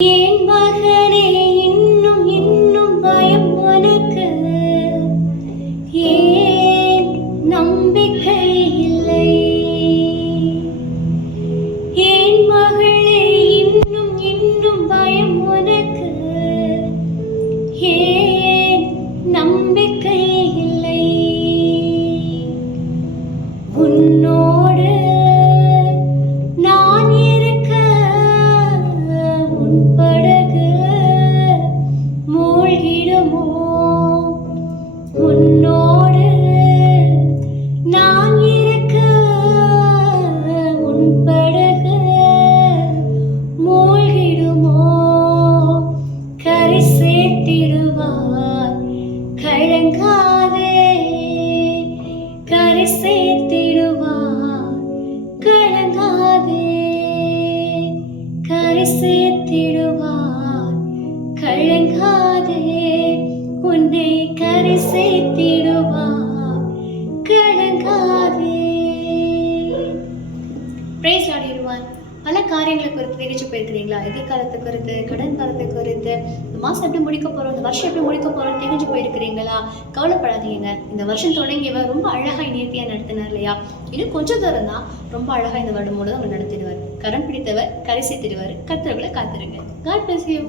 என் மகனே, இன்னும் இன்னும் பயம் உனக்கு, ஏன் நம்பிக்கை இல்லை? என் மகளே, இன்னும் இன்னும் பயம் உனக்கு, ஏன் நம்பிக்கை இல்லை? உன்னோடு நான் இருக்க, உன் படகு மூழ்கிடுமோ? உன்னோடு நான் இருக்க, உன் படகு மூழ்கிடுமோ? கரை சேர்த்திடுவார், கலங்காதே. கரை சேர்த்திடுவார், கலங்காதே. கரை சேர்த்திடுவார், கலங்காதே. உன்னை கரை சேர்த்திடுவார், கலங்காதே. Praise Lord everyone. பல காரியங்களை குறித்து நிகழ்ச்சி போயிருக்கிறீங்களா? எதிர்காலத்தை குறித்து, கடன் காலத்தை குறித்து, இந்த மாதம் எப்படி முடிக்க போகிறோம், இந்த வருஷம் எப்படி முடிக்க போகிறோம் தெரிஞ்சு போயிருக்கிறீங்களா? கவலைப்படாதீங்க. இந்த வருஷம் தொடங்கியவர் ரொம்ப அழகாக நேர்த்தியாக நடத்தினார் இல்லையா? இன்னும் கொஞ்சம் தூரம் தான், ரொம்ப அழகாக இந்த வருடம் முழுவதும் அவர் நடத்திடுவார். கடன் பிடித்தவர் கரை சேர்த்திடுவார். கர்த்தர்களை காத்திருங்க. God bless you.